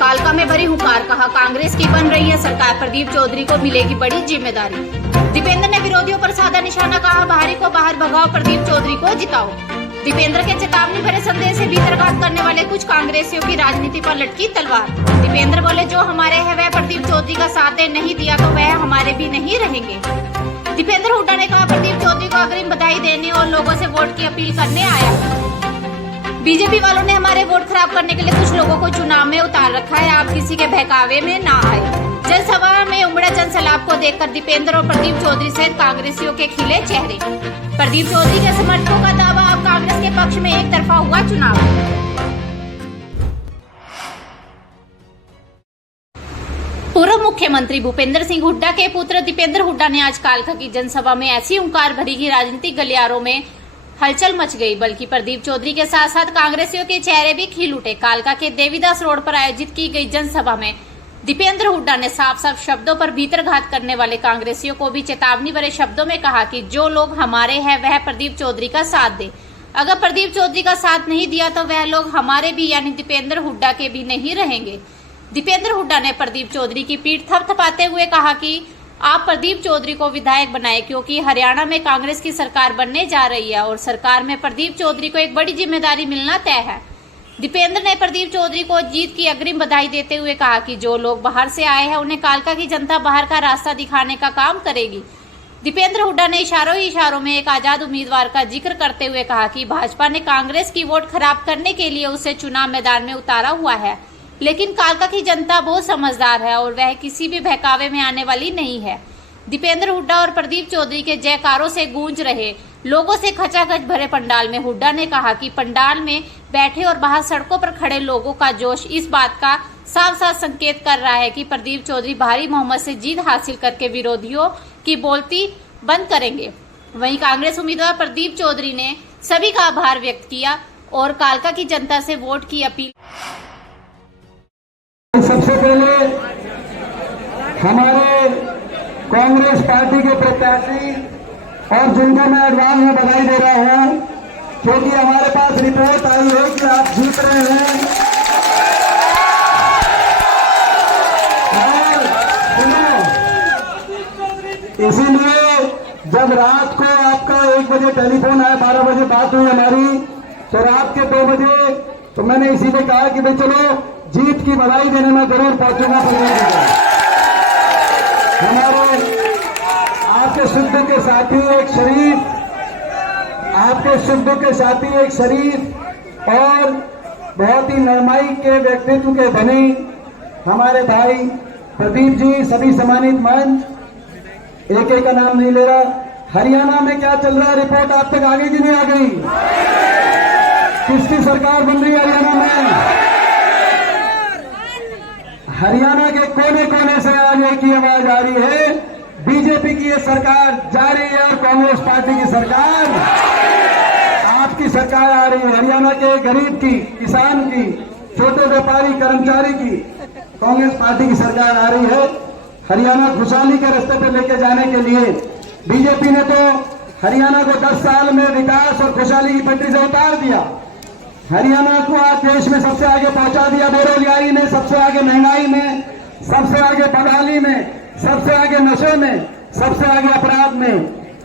कालका में भरी हुंकार, कहा कांग्रेस की बन रही है सरकार, प्रदीप चौधरी को मिलेगी बड़ी जिम्मेदारी। दीपेंद्र ने विरोधियों पर साधा निशाना, कहा बाहरी को बाहर भगाओ, प्रदीप चौधरी को जिताओ। दीपेंद्र के चेतावनी भरे संदेश से भीतरघात करने वाले कुछ कांग्रेसियों की राजनीति पर लटकी तलवार। दीपेंद्र बोले, जो हमारे है वह प्रदीप चौधरी का साथ दे, नहीं दिया तो वह हमारे भी नहीं रहेंगे। दीपेंद्र हुड्डा ने कहा, प्रदीप चौधरी को अग्रिम बधाई देने और लोगों से वोट की अपील करने आया। बीजेपी वालों ने हमारे वोट खराब करने के लिए कुछ लोगों को चुनाव में उतार रखा है, आप किसी के बहकावे में ना आए। जनसभा में उमड़ा जनसैलाब को देखकर दीपेंद्र और प्रदीप चौधरी सहित कांग्रेसियों के खिले चेहरे। प्रदीप चौधरी के समर्थकों का दावा, अब कांग्रेस के पक्ष में एक तरफा हुआ चुनाव। पूर्व मुख्यमंत्री भूपेंद्र सिंह हुड्डा के पुत्र दीपेंद्र हुड्डा ने आज कालका की जनसभा में ऐसी हुंकार भरी कि राजनीतिक गलियारों में हलचल मच गई, बल्कि प्रदीप चौधरी के साथ साथ कांग्रेसियों के चेहरे भी खिल उठे। कालका के देवीदास रोड पर आयोजित की गई जनसभा में दीपेंद्र हुड्डा ने साफ साफ शब्दों पर भीतरघात करने वाले कांग्रेसियों को भी चेतावनी भरे शब्दों में कहा कि जो लोग हमारे हैं वह प्रदीप चौधरी का साथ दे, अगर प्रदीप चौधरी का साथ नहीं दिया तो वह लोग हमारे भी यानी दीपेंद्र हुड्डा के भी नहीं रहेंगे। दीपेंद्र हुड्डा ने प्रदीप चौधरी की पीठ थपथपाते हुए कहा कि आप प्रदीप चौधरी को विधायक बनाए, क्योंकि हरियाणा में कांग्रेस की सरकार बनने जा रही है और सरकार में प्रदीप चौधरी को एक बड़ी जिम्मेदारी मिलना तय है। दीपेंद्र ने प्रदीप चौधरी को जीत की अग्रिम बधाई देते हुए कहा कि जो लोग बाहर से आए हैं उन्हें कालका की जनता बाहर का रास्ता दिखाने का काम करेगी। दीपेंद्र हुड्डा ने इशारों ही इशारों में एक आजाद उम्मीदवार का जिक्र करते हुए कहा कि भाजपा ने कांग्रेस की वोट खराब करने के लिए उसे चुनाव मैदान में उतारा हुआ है, लेकिन कालका की जनता बहुत समझदार है और वह किसी भी बहकावे में आने वाली नहीं है। दीपेंद्र हुड्डा और प्रदीप चौधरी के जयकारों से गूंज रहे लोगों से खचाखच भरे पंडाल में हुड्डा ने कहा कि पंडाल में बैठे और बाहर सड़कों पर खड़े लोगों का जोश इस बात का साफ साफ संकेत कर रहा है कि प्रदीप चौधरी भारी बहुमत से जीत हासिल करके विरोधियों की बोलती बंद करेंगे। वहीं कांग्रेस उम्मीदवार प्रदीप चौधरी ने सभी का आभार व्यक्त किया और कालका की जनता से वोट की अपील। सबसे पहले हमारे कांग्रेस पार्टी के प्रत्याशी और जिनको मैं एडवांस में बधाई दे रहा हूं, क्योंकि हमारे पास रिपोर्ट आई है कि आप जीत रहे हैं। और इसीलिए जब रात को आपका 1 बजे टेलीफोन आया, 12 बजे बात हुई हमारी, तो रात के 2 बजे तो मैंने इसीलिए कहा कि भाई चलो जीत की बधाई देने में जरूर पहुंचूंगा। हमारे आपके शुद्ध के साथी एक शरीफ, आपके शुद्ध के साथी एक शरीफ और बहुत ही नरमाई के व्यक्तित्व के धनी हमारे भाई प्रदीप जी, सभी सम्मानित मंच, एक एक का नाम नहीं ले रहा। हरियाणा में क्या चल रहा है, रिपोर्ट आप तक आ गई कि नहीं आ गई? किसकी सरकार बन रही है हरियाणा में? हरियाणा के कोने कोने से आज एक ही आवाज आ रही है, बीजेपी की ये सरकार जा रही है और कांग्रेस पार्टी की सरकार, आपकी सरकार आ रही है। हरियाणा के गरीब की, किसान की, छोटे व्यापारी, कर्मचारी की कांग्रेस पार्टी की सरकार आ रही है। हरियाणा खुशहाली के रास्ते पर लेके जाने के लिए बीजेपी ने तो हरियाणा को 10 साल में विकास और खुशहाली की पटरी से उतार दिया। हरियाणा को आज देश में सबसे आगे पहुंचा दिया, बेरोजगारी में सबसे आगे, महंगाई में सबसे आगे, बदहाली में सबसे आगे, नशे में सबसे आगे, अपराध में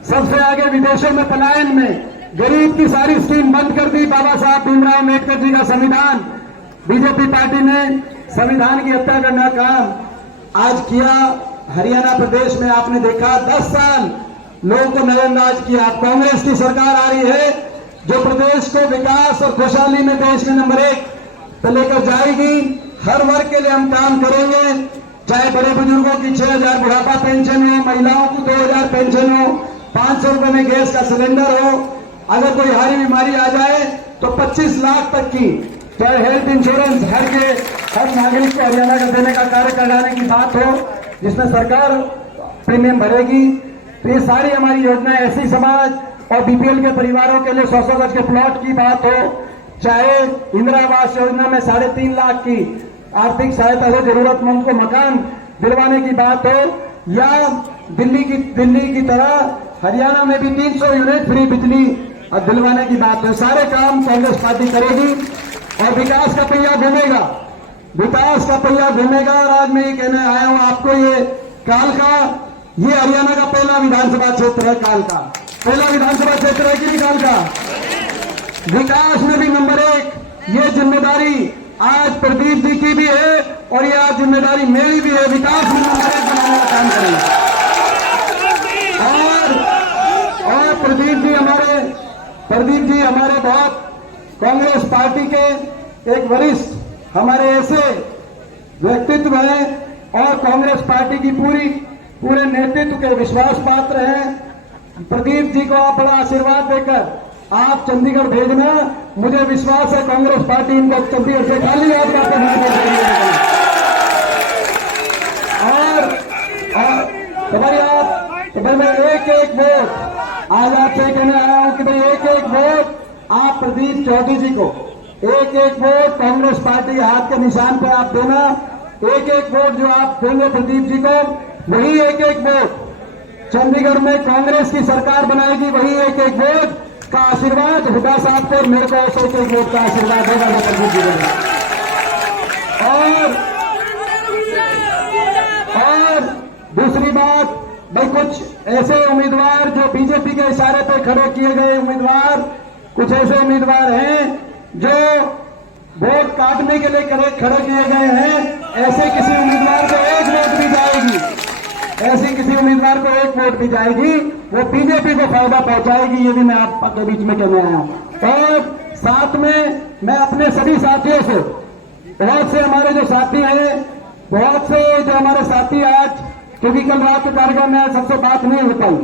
सबसे आगे, विदेशों में पलायन में। गरीब की सारी स्कीम बंद कर दी। बाबा साहब भीमराव अम्बेडकर जी का संविधान, बीजेपी पार्टी ने संविधान की हत्या करने का काम आज किया। हरियाणा प्रदेश में आपने देखा 10 साल लोगों को नजरअंदाज किया। कांग्रेस की सरकार आ रही है जो प्रदेश को विकास और खुशहाली में देश में नंबर 1 पे लेकर जाएगी। हर वर्ग के लिए हम काम करेंगे, चाहे बड़े बुजुर्गों की 6,000 बुढ़ापा पेंशन हो, महिलाओं को 2,000 पेंशन हो, 500 रुपए में गैस का सिलेंडर हो, अगर कोई भारी बीमारी आ जाए तो 25 लाख तक की चाहे हेल्थ इंश्योरेंस हर नागरिक को हरियाणा का देने का कार्य कराने की बात हो, जिसमें सरकार प्रीमियम भरेगी। तो ये सारी हमारी योजनाएं एससी समाज और बीपीएल के परिवारों के लिए 100 गज के प्लॉट की बात हो, चाहे इंदिरा आवास योजना में 3.5 लाख की आर्थिक सहायता से जरूरतमंद को मकान दिलवाने की बात हो, या दिल्ली की तरह हरियाणा में भी 300 यूनिट फ्री बिजली दिलवाने की बात हो। सारे काम कांग्रेस पार्टी करेगी और विकास का पहिया घूमेगा। विकास का पहिया घूमेगा। और आज मैं ये कहने आया हूं आपको, ये कालका, ये हरियाणा का पहला विधानसभा क्षेत्र है। कालका पहला विधानसभा क्षेत्र है कि नहीं? कालका विकास में भी नंबर 1। ये जिम्मेदारी आज प्रदीप जी की भी है और ये आज जिम्मेदारी मेरी भी है। विकास में नंबर 1 बनाने का काम करेंगे। और प्रदीप जी हमारे बहुत कांग्रेस पार्टी के एक वरिष्ठ, हमारे ऐसे व्यक्तित्व हैं और कांग्रेस पार्टी की पूरे नेतृत्व के विश्वास पात्र हैं। प्रदीप जी को आप बड़ा आशीर्वाद देकर आप चंडीगढ़ भेजना, मुझे विश्वास है कांग्रेस पार्टी इनको चंडीगढ़ से खाली हाथ वापस नहीं भेजेगी। तो भाई मैं एक वोट आज आपसे कहने आया हूं कि भाई एक वोट आप प्रदीप चौधरी जी को, एक वोट कांग्रेस पार्टी हाथ के निशान पर आप देना। एक वोट जो आप देंगे प्रदीप जी को, वही एक वोट चंडीगढ़ में कांग्रेस की सरकार बनाएगी। वही एक वोट का आशीर्वाद हुड्डा साहब को और मेरे को ऐसे एक वोट का आशीर्वाद होगा प्रदीप जी को। और दूसरी बात, भाई कुछ ऐसे उम्मीदवार जो बीजेपी के इशारे पर खड़े किए गए उम्मीदवार, कुछ ऐसे उम्मीदवार हैं जो वोट काटने के लिए खड़े किए गए हैं। ऐसे किसी उम्मीदवार को एक वोट भी जाएगी, ऐसे किसी उम्मीदवार को एक वोट भी जाएगी, वो बीजेपी को फायदा पहुंचाएगी। ये भी मैं आपके बीच में कहने आया हूं। और साथ में मैं अपने सभी साथियों से, बहुत से हमारे जो साथी हैं, बहुत से जो हमारे साथी आज, क्योंकि कल रात के कार्यक्रम में सबसे बात नहीं हो पाई,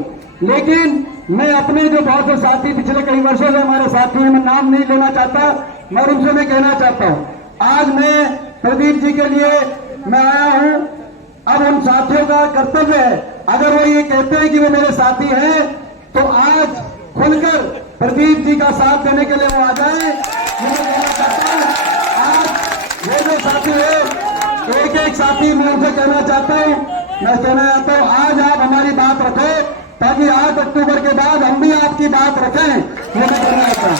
लेकिन मैं अपने जो बहुत से साथी पिछले कई वर्षों से हमारे साथी हैं, मैं नाम नहीं लेना चाहता, मैं उनसे मैं कहना चाहता हूं, आज मैं प्रदीप जी के लिए मैं आया हूं। अब उन साथियों का कर्तव्य है, अगर वो ये कहते हैं कि वो मेरे साथी हैं, तो आज खुलकर प्रदीप जी का साथ देने के लिए वो आ जाए। मैं कहना चाहता हूं, आज ये जो साथी है, एक साथी मैं उनसे कहना चाहता हूं, आज आप हमारी बात रखो, ताकि 8 अक्टूबर के बाद हम भी आपकी बात रखें। ये मैं कहना चाहता हूं।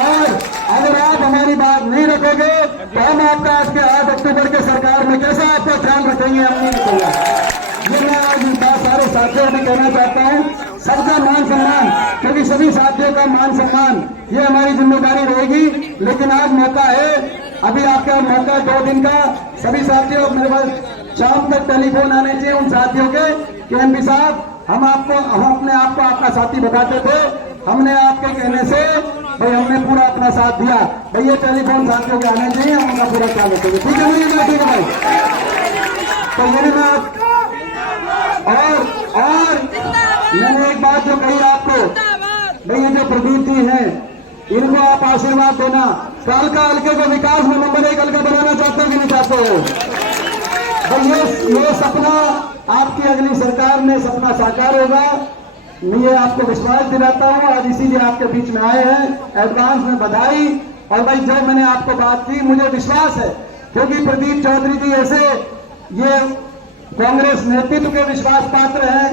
और अगर आप हमारी बात नहीं रखोगे तो हम आपका आज के 8 अक्टूबर के सरकार में कैसा आपका ख्याल रखेंगे, हम नहीं रखेंगे। ये मैं आज इन सारे साथियों में कहना चाहता हूं, सबका मान सम्मान, क्योंकि सभी साथियों का मान सम्मान ये हमारी जिम्मेदारी रहेगी। लेकिन आज मौका है, अभी आपका मौका 2 दिन का। सभी साथियों, मेरे पास शाम तक टेलीफोन आने चाहिए उन साथियों के कि एमपी साहब, हम अपने आप को आपका साथी बताते थे, हमने आपके कहने से भाई हमने पूरा अपना साथ दिया। भाई ये टेलीफोन साथियों के आने चाहिए, हम उनका पूरा ख्याल रखेंगे। ठीक है मुझे, ठीक है भाई। तो मेरी बात, और मैंने एक बात जो कही आपको, भाई ये जो प्रदीप जी हैं, इनको आप आशीर्वाद देना। कालका हल्के को विकास में नंबर 1 हल्का बनाना चाहते हो कि नहीं चाहते हो? तो ये सपना आपकी अगली सरकार में सपना साकार होगा। मैं ये आपको विश्वास दिलाता हूं, आज इसीलिए आपके बीच में आए हैं। एडवांस में बधाई। और भाई जो मैंने आपको बात की, मुझे विश्वास है, क्योंकि प्रदीप चौधरी जी ऐसे ये कांग्रेस नेतृत्व के विश्वास पात्र हैं,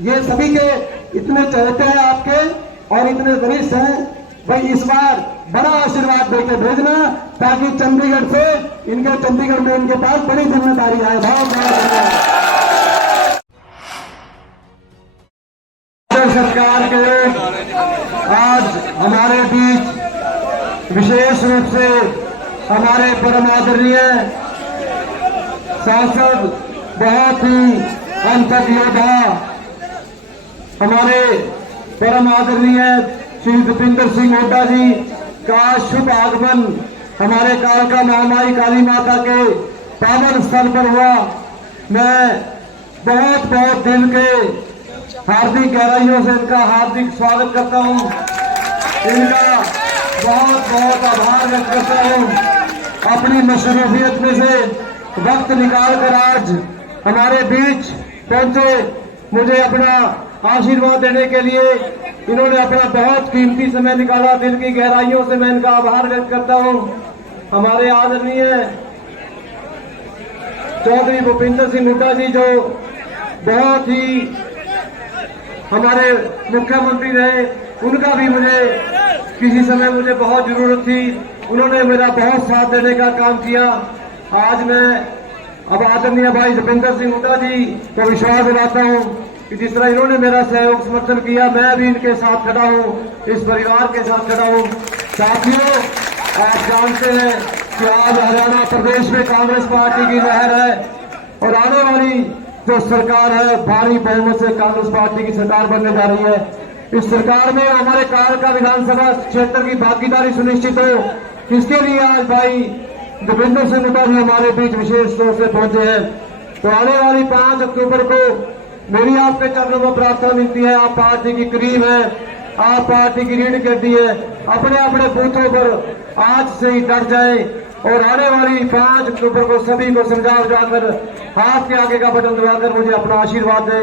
ये सभी के इतने चहेते हैं आपके और इतने वरिष्ठ हैं। भाई इस बार बड़ा आशीर्वाद देकर भेजना, ताकि चंडीगढ़ में इनके पास बड़ी जिम्मेदारी आए। बहुत धन्यवाद। सरकार के आज हमारे बीच विशेष रूप से हमारे परम आदरणीय सांसद, बहुत ही अंतक योद्धा, हमारे परम आदरणीय श्री भूपेंद्र सिंह हुड्डा जी का शुभ आगमन हमारे कालका महामाई काली माता के पावन स्थल पर हुआ। मैं बहुत बहुत दिल के हार्दिक गहराइयों से इनका हार्दिक स्वागत करता हूं, इनका बहुत बहुत आभार व्यक्त करता हूं। अपनी मशरूफियत में से वक्त निकालकर आज हमारे बीच पहुंचे, मुझे अपना आशीर्वाद देने के लिए इन्होंने अपना बहुत कीमती समय निकाला। दिल की गहराइयों से मैं इनका आभार व्यक्त करता हूं। हमारे आदरणीय चौधरी भूपेंद्र सिंह हुड्डा जी, जो बहुत ही हमारे मुख्यमंत्री रहे, उनका भी मुझे किसी समय बहुत जरूरत थी। उन्होंने मेरा बहुत साथ देने का काम किया। आज मैं अब आदरणीय भाई भूपेंद्र सिंह हुड्डा जी को विश्वास दिलाता हूं कि जिस तरह इन्होंने मेरा सहयोग समर्थन किया, मैं भी इनके साथ खड़ा हूं, इस परिवार के साथ खड़ा हूं। साथियों, आप जानते हैं कि आज हरियाणा प्रदेश में कांग्रेस पार्टी की लहर है और आने वाली जो सरकार है भारी बहुमत से कांग्रेस पार्टी की सरकार बनने जा रही है। इस सरकार में हमारे कालका विधानसभा क्षेत्र की भागीदारी सुनिश्चित हो, इसके लिए आज भाई भूपेंद्र सिंह हुड्डा जी हमारे बीच विशेष तौर से पहुंचे हैं। तो आने वाली 5 अक्टूबर को मेरी आपके चरणों में प्रार्थना मिलती है, आप पार्टी की करीब है, आप पार्टी की रीढ़ की हड्डी है, अपने अपने बूथों पर आज से ही डट जाए और आने वाली 5 अक्टूबर को सभी को समझा बुझाकर हाथ के आगे का बटन दबाकर मुझे अपना आशीर्वाद दे।